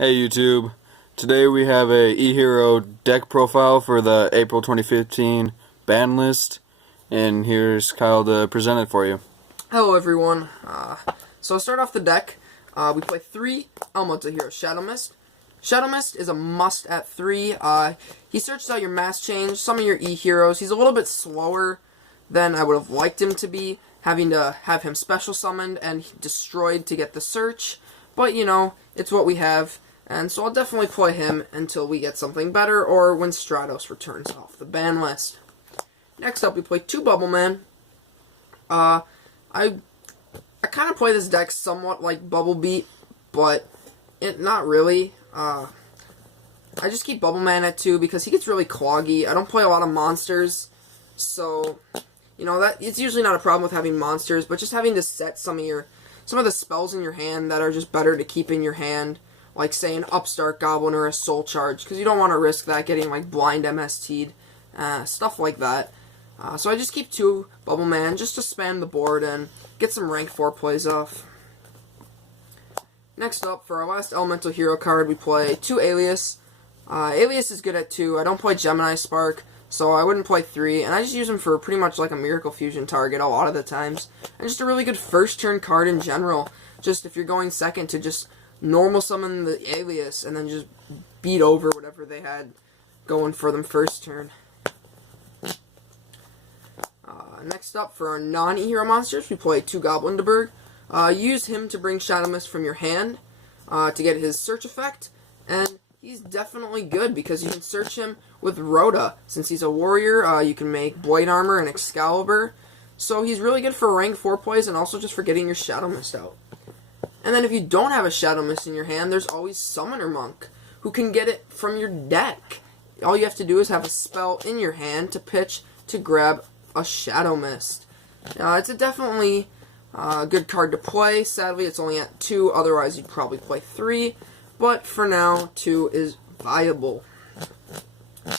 Hey YouTube, today we have a Yugioh deck profile for the April 2015 ban list, and here's Kyle to present it for you. Hello everyone. So I'll start off the deck. We play 3 Elemental Heroes. Shadow Mist. Shadow Mist is a must at 3. He searches out your mass change, some of your E-Heroes. He's a little bit slower than I would have liked him to be, having to have him special summoned and destroyed to get the search. But, you know, it's what we have. And so I'll definitely play him until we get something better, or when Stratos returns off the ban list. Next up, we play 2 Bubble Man. I kind of play this deck somewhat like Bubble Beat, but not really. I just keep Bubble Man at 2 because he gets really cloggy. I don't play a lot of monsters, so you know that it's usually not a problem with having monsters, but just having to set some of the spells in your hand that are just better to keep in your hand, like say an Upstart Goblin or a Soul Charge, because you don't want to risk that getting like blind MST'd, stuff like that. So I just keep 2 Bubble Man just to spam the board and get some rank 4 plays off. Next up, for our last Elemental Hero card, we play 2 Alias. Alias is good at 2. I don't play Gemini Spark, so I wouldn't play 3, and I just use him for pretty much like a Miracle Fusion target a lot of the times. And just a really good first turn card in general. Just if you're going second, to just normal summon the Alias and then just beat over whatever they had going for them first turn. Next up, for our non-E-Hero monsters, we play 2 Goblindeberg. Use him to bring Shadow Mist from your hand to get his search effect, and he's definitely good because you can search him with Rhoda. Since he's a warrior, you can make Blade Armor and Excalibur, so he's really good for rank 4 plays and also just for getting your Shadow Mist out. And then if you don't have a Shadow Mist in your hand, there's always Summoner Monk, who can get it from your deck. All you have to do is have a spell in your hand to pitch to grab a Shadow Mist. It's a definitely good card to play. Sadly, it's only at 2, otherwise you'd probably play 3. But for now, 2 is viable.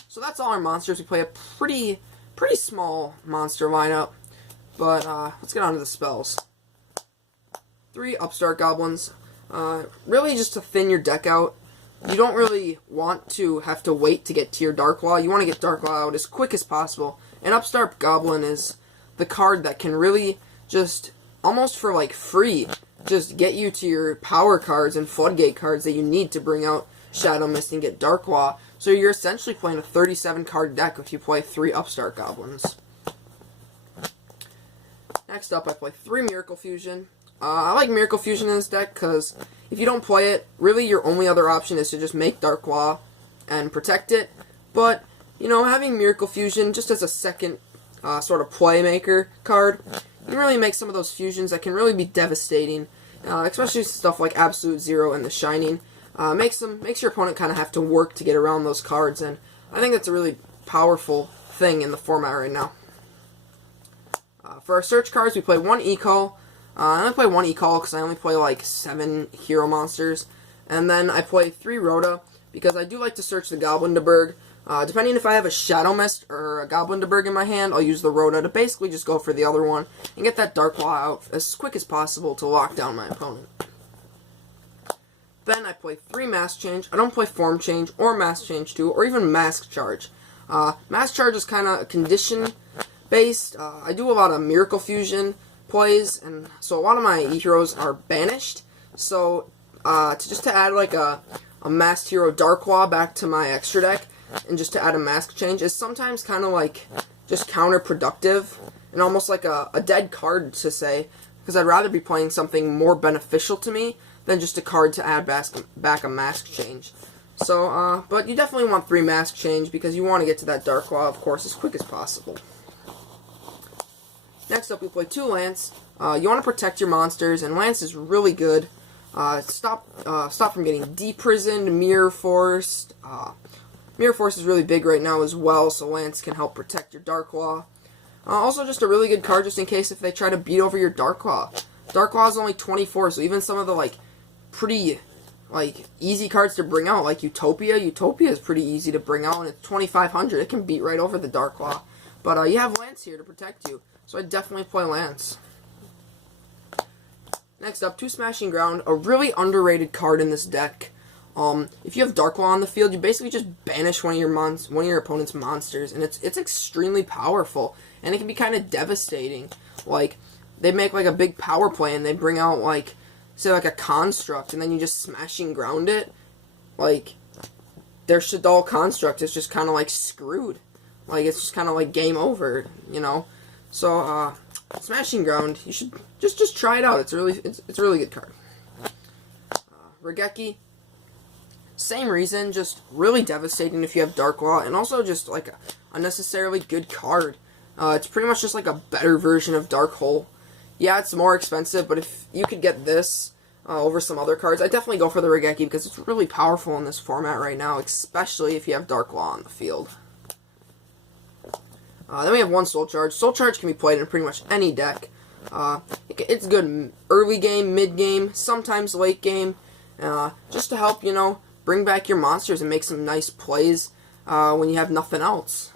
So that's all our monsters. We play a pretty small monster lineup. But let's get on to the spells. 3 Upstart Goblins. Really just to thin your deck out. You don't really want to have to wait to get to your Darklaw. You want to get Darklaw out as quick as possible. And Upstart Goblin is the card that can really just, almost for like free, just get you to your power cards and floodgate cards that you need to bring out Shadow Mist and get Darklaw. So you're essentially playing a 37 card deck if you play 3 Upstart Goblins. Next up, I play 3 Miracle Fusion. I like Miracle Fusion in this deck because if you don't play it, really your only other option is to just make Darklaw and protect it. But, you know, having Miracle Fusion just as a second sort of playmaker card, you can really make some of those fusions that can really be devastating, especially stuff like Absolute Zero and The Shining. Makes your opponent kind of have to work to get around those cards, and I think that's a really powerful thing in the format right now. For our search cards, we play 1 E-Call. I only play 1 E-Call because I only play like 7 hero monsters. And then I play 3 Rhoda because I do like to search the Goblindeberg. Depending if I have a Shadow Mist or a Goblindeberg in my hand, I'll use the Rhoda to basically just go for the other one and get that Darklaw out as quick as possible to lock down my opponent. Then I play 3 Mass Change. I don't play Form Change or Mass Change 2 or even Mask Charge. Mass Charge is kind of condition based. I do a lot of Miracle Fusion plays, and so a lot of my E-Heroes are banished. So to add like a Masked Hero Darklaw back to my extra deck, and just to add a Mask Change, is sometimes kind of like just counterproductive and almost like a dead card to say, because I'd rather be playing something more beneficial to me than just a card to add back a Mask Change. So, but you definitely want 3 Mask Change because you want to get to that Darklaw, of course, as quick as possible. Next up, we play 2 Lance. You want to protect your monsters, and Lance is really good. Stop from getting deprisoned, mirror forced. Mirror Force is really big right now as well, so Lance can help protect your Darklaw. Also, just a really good card just in case if they try to beat over your Darklaw. Darklaw is only 24, so even some of the pretty easy cards to bring out, like Utopia. Utopia is pretty easy to bring out, and it's 2,500. It can beat right over the Darklaw. But you have Lance here to protect you, so I definitely play Lance. Next up, 2 Smashing Ground, a really underrated card in this deck. If you have Dark Claw on the field, you basically just banish one of your opponent's monsters, and it's extremely powerful, and it can be kind of devastating. Like, they make like a big power play, and they bring out like, say like a construct, and then you just smashing ground it. Like, their Shaddoll construct is just kind of like screwed. Like, it's just kind of like game over, you know. So smashing ground, you should just try it out. It's a really good card. Regeki. Same reason, just really devastating if you have Dark Claw, and also just like a unnecessarily good card. It's pretty much just like a better version of Dark Hole. Yeah, it's more expensive, but if you could get this over some other cards, I'd definitely go for the Regeki because it's really powerful in this format right now, especially if you have Dark Claw on the field. Then we have one Soul Charge. Soul Charge can be played in pretty much any deck. It's good early game, mid game, sometimes late game, just to help, you know, bring back your monsters and make some nice plays when you have nothing else.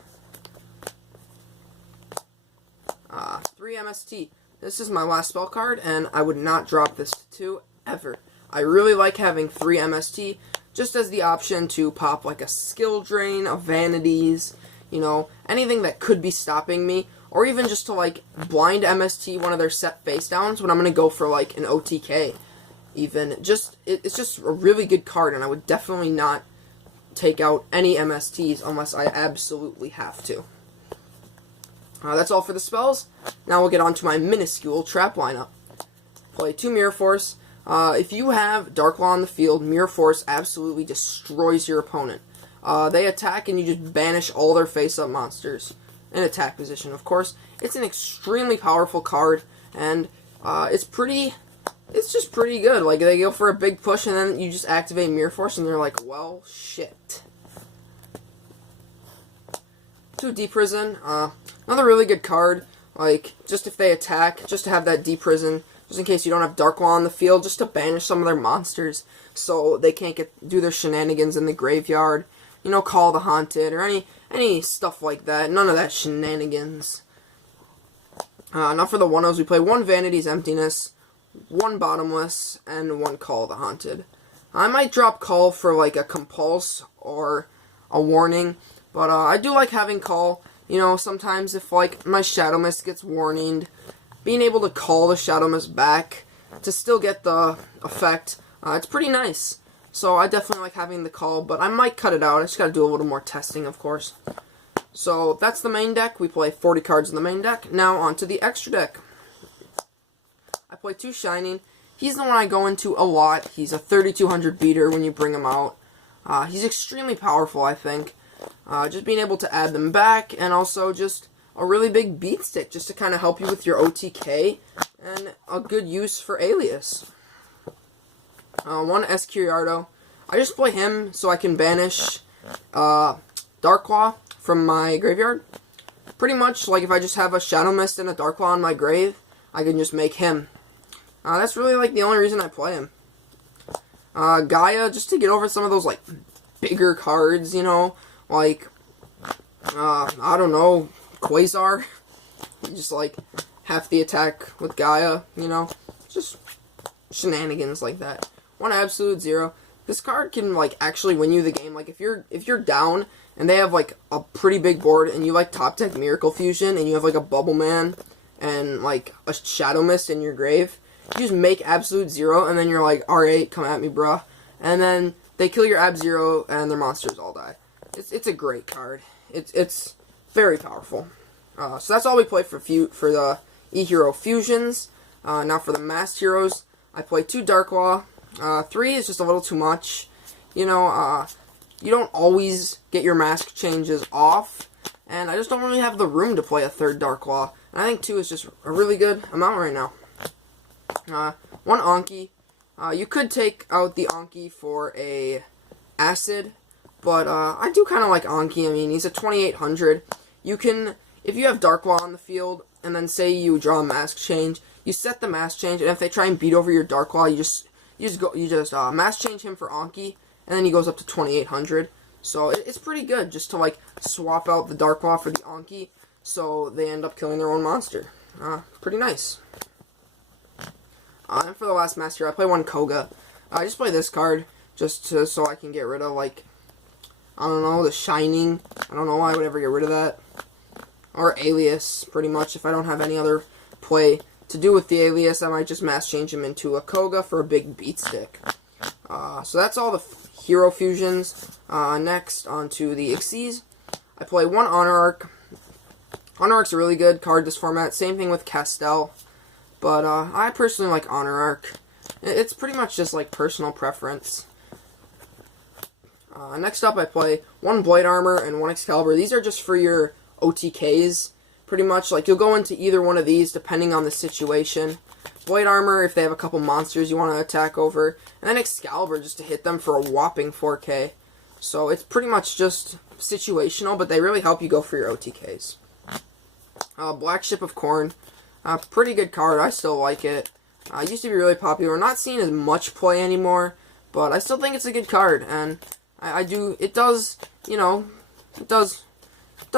3 MST. This is my last spell card, and I would not drop this to 2 ever. I really like having 3 MST just as the option to pop like a Skill Drain, a Vanities, you know, anything that could be stopping me, or even just to like blind MST one of their set face downs when I'm going to go for like an OTK. Even it's just a really good card, and I would definitely not take out any MSTs unless I absolutely have to. That's all for the spells. Now we'll get on to my minuscule trap lineup. Play 2 Mirror Force. If you have Dark Claw on the field, Mirror Force absolutely destroys your opponent. They attack and you just banish all their face-up monsters. In attack position, of course. It's an extremely powerful card, and it's just pretty good. Like, they go for a big push, and then you just activate Mirror Force, and they're like, well, shit. 2 Deep Prison. Another really good card. Like, just if they attack, just to have that Deep Prison, just in case you don't have Dark Claw on the field, just to banish some of their monsters, so they can't do their shenanigans in the graveyard. You know, Call the Haunted, or any stuff like that. None of that shenanigans. Now for the 1-0s, we play 1 Vanity's Emptiness, 1 Bottomless, and 1 Call the Haunted. I might drop Call for like a Compulse or a Warning, but I do like having Call. You know, sometimes if like my Shadow Mist gets warninged, being able to call the Shadow Mist back to still get the effect, it's pretty nice. So I definitely like having the Call, but I might cut it out. I just gotta do a little more testing, of course. So that's the main deck. We play 40 cards in the main deck. Now on to the extra deck. I play 2 Shining. He's the one I go into a lot. He's a 3200 beater when you bring him out. He's extremely powerful, I think. Just being able to add them back, and also just a really big beat stick, just to kind of help you with your OTK, and a good use for Alias. 1 Escuriardo. I just play him so I can banish Dark Claw from my graveyard. Pretty much, like if I just have a Shadow Mist and a Dark Claw in my grave, I can just make him. That's really like the only reason I play him. Gaia, just to get over some of those like bigger cards, you know, like I don't know, Quasar. Just like half the attack with Gaia, you know, just shenanigans like that. 1 Absolute Zero. This card can like actually win you the game. Like if you're down and they have like a pretty big board and you like top deck Miracle Fusion and you have like a Bubble Man and like a Shadow Mist in your grave, you just make Absolute Zero and then you're like, alright, come at me, bruh. And then they kill your Ab Zero and their monsters all die. It's a great card. It's very powerful. So that's all we play for the E-Hero Fusions. Now for the Masked Heroes, I play 2 Dark Claw. 3 is just a little too much. You know, you don't always get your mask changes off, and I just don't really have the room to play a 3rd Dark Claw. And I think 2 is just a really good amount right now. 1 Anki. You could take out the Anki for a Acid, but I do kind of like Anki. I mean, he's a 2800. You can, if you have Dark Claw on the field, and then say you draw a mask change, you set the mask change, and if they try and beat over your Dark Claw, you just mask change him for Anki, and then he goes up to 2800. So it's pretty good just to like swap out the Dark Claw for the Anki, so they end up killing their own monster. Pretty nice. And for the last master, I play 1 Koga. I just play this card so I can get rid of, like, I don't know, the Shining. I don't know why I would ever get rid of that. Or Alias, pretty much. If I don't have any other play to do with the Alias, I might just mass change him into a Koga for a big beat stick. So that's all the hero fusions. Next, onto the Ixies. I play one Honor Arc. Honor Arc's a really good card this format. Same thing with Castell. But I personally like Honor Arc. It's pretty much just like personal preference. Next up, I play one Blade Armor and one Excalibur. These are just for your OTKs, pretty much. Like, you'll go into either one of these depending on the situation. Blade Armor, if they have a couple monsters you want to attack over. And then Excalibur, just to hit them for a whopping 4K. So it's pretty much just situational, but they really help you go for your OTKs. Black Ship of Corn. Pretty good card. I still like it. Used to be really popular. Not seeing as much play anymore, but I still think it's a good card. And it does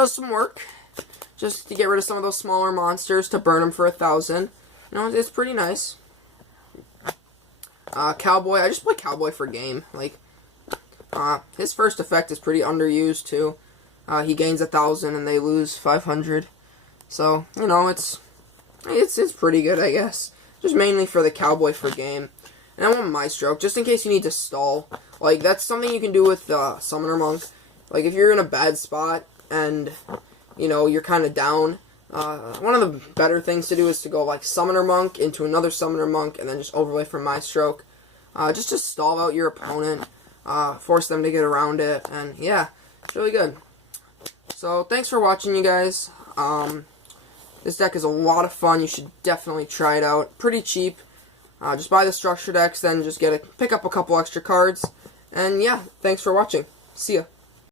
some work. Just to get rid of some of those smaller monsters, to burn them for 1,000. You know, it's pretty nice. Cowboy. I just play Cowboy for game. Like, his first effect is pretty underused, too. He gains 1,000 and they lose 500. So, you know, it's pretty good, I guess. Just mainly for the Cowboy for game. And I want Maestro, just in case you need to stall. Like, that's something you can do with Summoner Monk. Like, if you're in a bad spot and, you know, you're kind of down, one of the better things to do is to go, like, Summoner Monk into another Summoner Monk and then just overlay from Maestro. Just to stall out your opponent, force them to get around it, and yeah, it's really good. So, thanks for watching, you guys. This deck is a lot of fun. You should definitely try it out. Pretty cheap. Just buy the structure decks, then just pick up a couple extra cards. And yeah, thanks for watching. See ya.